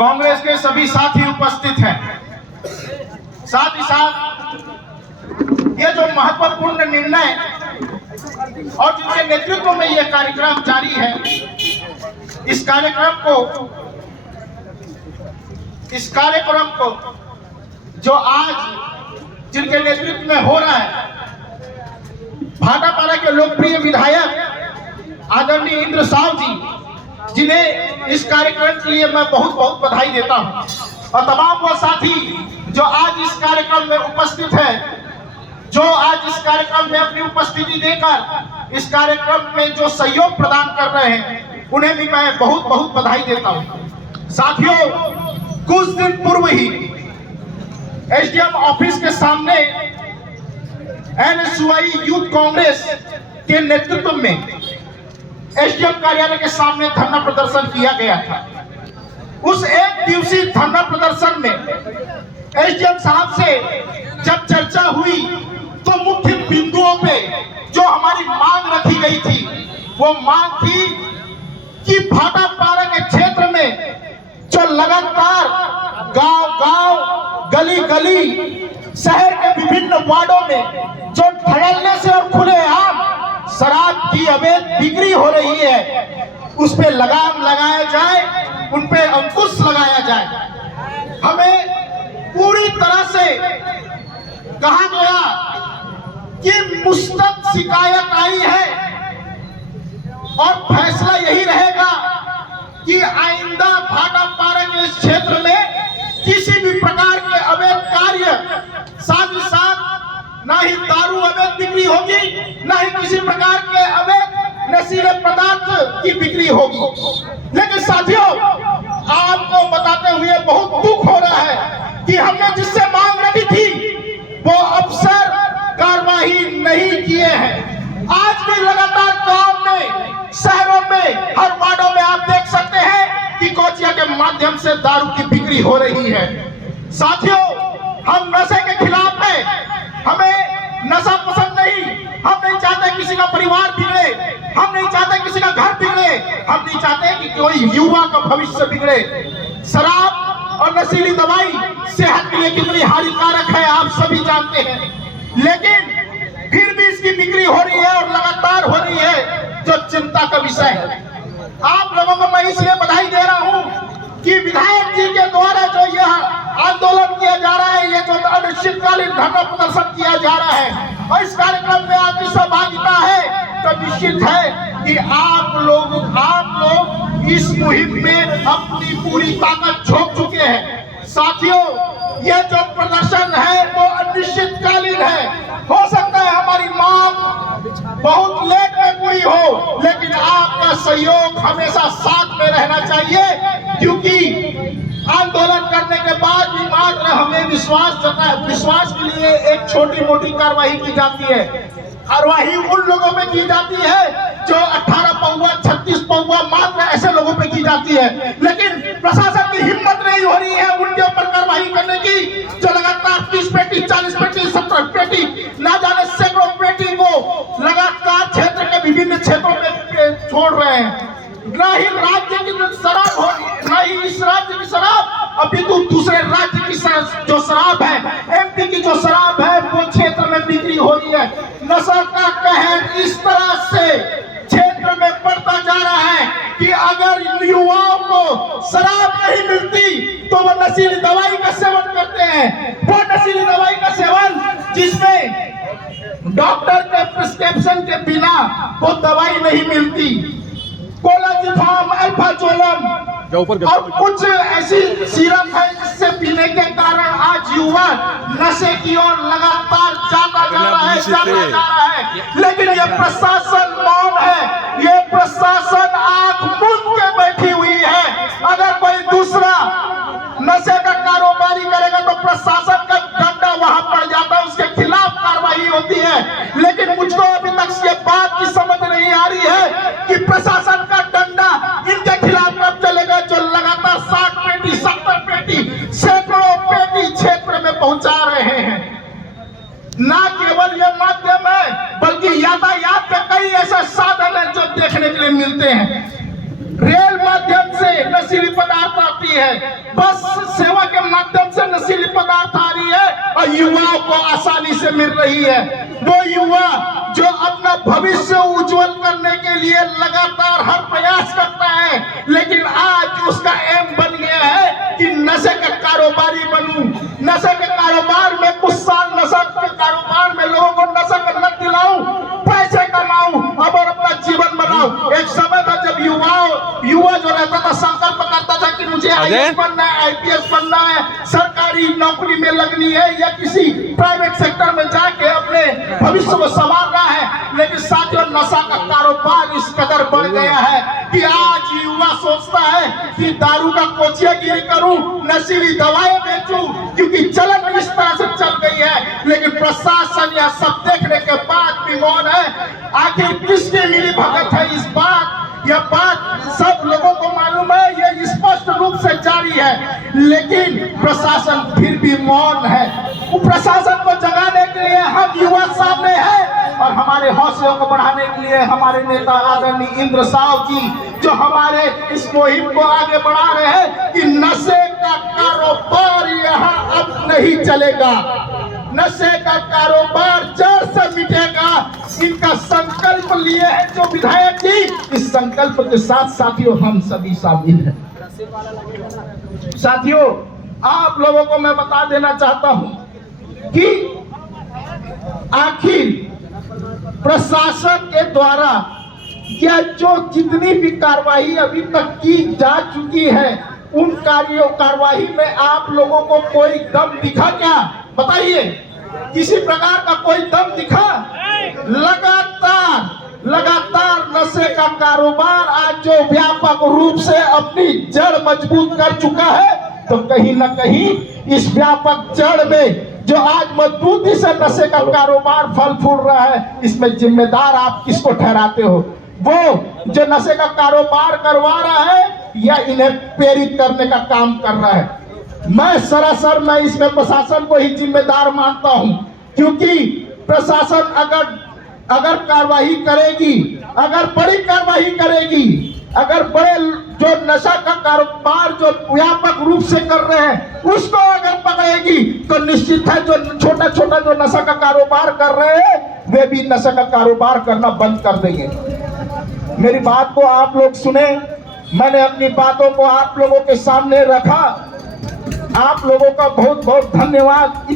कांग्रेस के सभी साथी उपस्थित हैं। साथ ही साथ ये जो महत्वपूर्ण निर्णय और जिनके नेतृत्व में यह कार्यक्रम जारी है, इस कार्यक्रम को जो आज जिनके नेतृत्व में हो रहा है, भाटापारा के लोकप्रिय विधायक आदरणीय इंद्र साव जी, जिन्हें इस कार्यक्रम के लिए मैं बहुत बहुत बधाई देता हूं, और तमाम वो साथी जो आज इस कार्यक्रम में उपस्थित है, जो आज इस कार्यक्रम में अपनी उपस्थिति देकर इस कार्यक्रम में जो सहयोग प्रदान कर रहे हैं, उन्हें भी मैं बहुत बहुत बधाई देता हूं। साथियों, कुछ दिन पूर्व ही एसडीएम ऑफिस के सामने एनएसयूआई यूथ कांग्रेस के नेतृत्व में एसडीएम कार्यालय के सामने धरना प्रदर्शन किया गया था। उस एक दिवसीय धरना प्रदर्शन में एसडीएम साहब से जब चर्चा हुई तो मुख्य बिंदुओं पे जो हमारी मांग रखी गई थी, वो मांग थी कि भाटापारा के क्षेत्र में जो लगातार गांव-गांव, गली-गली, शहर के विभिन्न वार्डों में जो धड़ल्ले से और खुलेआम शराब की अवैध बिक्री हो रही है, उस पे लगाम लगाया जाए, उन पे अंकुश लगाया जाए। हमें पूरी तरह से कहा गया कि मुस्तक शिकायत आई है और फैसला यही रहेगा कि आइंदा भाटापारा के इस क्षेत्र में किसी भी प्रकार के अवैध कार्य, साथ ही साथ ना ही दारू अवैध बिक्री होगी, ना ही किसी प्रकार के अवैध नशीले पदार्थ की बिक्री होगी। लेकिन साथियों, आपको बताते हुए बहुत दुख हो रहा है कि हमने जिससे मांग रखी थी वो अफसर कार्रवाई नहीं किए हैं। आज भी लगातार गांव में, शहरों में, हर वार्डों में आप देख सकते हैं कि कोचिया के माध्यम से दारू की बिक्री हो रही है। साथियों, हम नशे के खिलाफ हैं। हमें नशा पसंद नहीं। हम नहीं चाहते किसी का परिवार बिगड़े, हम नहीं चाहते किसी का घर बिगड़े, हम नहीं चाहते कि कोई युवा का भविष्य बिगड़े। शराब और नशीली दवाई सेहत के लिए कितनी हानिकारक है आप सभी जानते हैं, लेकिन फिर भी इसकी बिक्री हो रही है और लगातार हो रही है, जो चिंता का विषय है। आप लोगों को मैं इसलिए बधाई दे रहा हूं कि विधायक जी के द्वारा जो यह आंदोलन किया जा रहा है, ये जो अनिश्चितकालीन धरना प्रदर्शन किया जा रहा है, और इस कार्यक्रम में आपकी सहभागिता है, तो निश्चित है कि आप लोग इस मुहिम में अपनी पूरी ताकत झोंक चुके हैं। साथियों, यह जो प्रदर्शन है वो अनिश्चितकालीन है। हो सकता है हमारी मांग बहुत लेट में पूरी हो, लेकिन आपका सहयोग हमेशा साथ में रहना चाहिए, क्योंकि आंदोलन करने के बाद भी मात्र हमें विश्वास के लिए एक छोटी मोटी कार्रवाई की जाती है। कार्रवाई उन लोगों पे की जाती है जो 18 पौवा, 36 पौवा, मात्र ऐसे लोगों पे की जाती है, लेकिन प्रशासन की हिम्मत नहीं हो रही है उनके ऊपर कार्रवाई करने की, जो लगातार 30 पेटी, 40 पेटी, 70 पेटी, ना जाने सैकड़ों पेटी को लगातार क्षेत्र के विभिन्न क्षेत्रों में छोड़ रहे हैं। ना ही राज्य की शराब हो, ना ही इस राज्य की शराब, अभी तो दूसरे राज्य की जो शराब है, एमपी की जो शराब है, वो क्षेत्र में बिक्री हो रही है। नशा का कहर इस तरह से क्षेत्र में बढ़ता जा रहा है कि अगर युवाओं को शराब नहीं मिलती तो वो नशीली दवाई का सेवन करते हैं। वो नशीली दवाई का सेवन जिसमें डॉक्टर के प्रिस्क्रिप्शन के बिना वो दवाई नहीं मिलती, कोलाजिफाम, अल्फाजोलम और कुछ ऐसी सिरप है जिससे पीने के कारण आज युवा नशे की ओर लगातार जाता जा रहा है। लेकिन ये प्रशासन मौन है, ये प्रशासन आंख मूंद के बैठी हुई है। अगर कोई दूसरा नशे का कारोबारी करेगा तो प्रशासन का डंडा वहां पड़ जाता है, उसके खिलाफ कार्रवाई होती है। लेकिन मुझको अभी तक ये बात की समझ नहीं आ रही है कि प्रशासन का डंडा इनके खिलाफ कब चलेगा, जो लगातार 60 पेटी, 70 पेटी, सैकड़ों पेटी क्षेत्र में पहुंचा रहे हैं। ना केवल ये माध्यम है, बल्कि यातायात के कई ऐसे साधन हैं जो देखने के लिए मिलते हैं। रेल माध्यम से नशीली पदार्थ आती है, बस सेवा के माध्यम से नशीली पदार्थ आ रही है और युवाओं को आसानी से मिल रही है। वो युवा जो अपना भविष्य उज्जवल करने के लिए लगातार हर प्रयास करता है, लेकिन आज उसका एम बन गया है कि नशे का कारोबारी बनूं, नशे के कारोबार में कुछ साल नशा के कारोबार में लोगों को नशा का लत दिलाऊं, पैसे कमाऊं और अपना जीवन बनाऊं। एक समय था जब युवा जो रहता था संकल्प करता था कि मुझे आईएएस बनना है, आईपीएस बनना है, सरकारी नौकरी में लगनी है या किसी प्राइवेट सेक्टर में जाके अपने भविष्य को संवारना है। लेकिन साथियों, नशा का कारोबार इस कदर बढ़ गया है कि आज युवा सोचता है कि दारू का कोचियागिरी करूं, नशीली दवाएं बेचूं, क्योंकि चलन इस तरह से चल गई है। लेकिन प्रशासन यह सब देखने के बाद भी मौन है। आखिर किसकी मिली भगत है इस बात? यह बात सब लोगों को मालूम है, ये स्पष्ट रूप से जारी है, लेकिन प्रशासन फिर भी मौन है। प्रशासन को जगाने के लिए हम युवा सामने हैं और हमारे हौसलों को बढ़ाने के लिए हमारे नेता आदरणीय इंद्र साहब जी जो हमारे इस मुहिम को आगे बढ़ा रहे हैं कि नशे का कारोबार यहाँ अब नहीं चलेगा, नशे का कारोबार जड़ से मिटेगा। इनका संकल्प लिए हैं जो विधायक जी, इस संकल्प के साथ साथियों हम सभी शामिल हैं। साथियों, आप लोगों को मैं बता देना चाहता हूं कि आखिर प्रशासन के द्वारा यह जो जितनी भी कार्रवाई अभी तक की जा चुकी है, उन कार्रवाई में आप लोगों को कोई दम दिखा क्या? बताइए, किसी प्रकार का कोई दम दिखा? लगातार नशे का कारोबार आज जो व्यापक रूप से अपनी जड़ मजबूत कर चुका है, तो कहीं ना कहीं इस व्यापक जड़ में जो आज मजबूती से नशे का कारोबार फल फूल रहा है, इसमें जिम्मेदार आप किसको ठहराते हो? वो जो नशे का कारोबार करवा रहा है या इन्हें प्रेरित करने का काम कर रहा है? मैं इसमें प्रशासन को ही जिम्मेदार मानता हूं, क्योंकि प्रशासन अगर कार्रवाई करेगी, अगर बड़ी कार्रवाई करेगी, अगर बड़े जो नशा का कारोबार जो व्यापक रूप से कर रहे हैं उसको अगर पकड़ेगी, तो निश्चित है जो छोटा छोटा जो नशा का कारोबार कर रहे हैं वे भी नशा का कारोबार करना बंद कर देंगे। मेरी बात को आप लोग सुने, मैंने अपनी बातों को आप लोगों के सामने रखा। आप लोगों का बहुत बहुत धन्यवाद।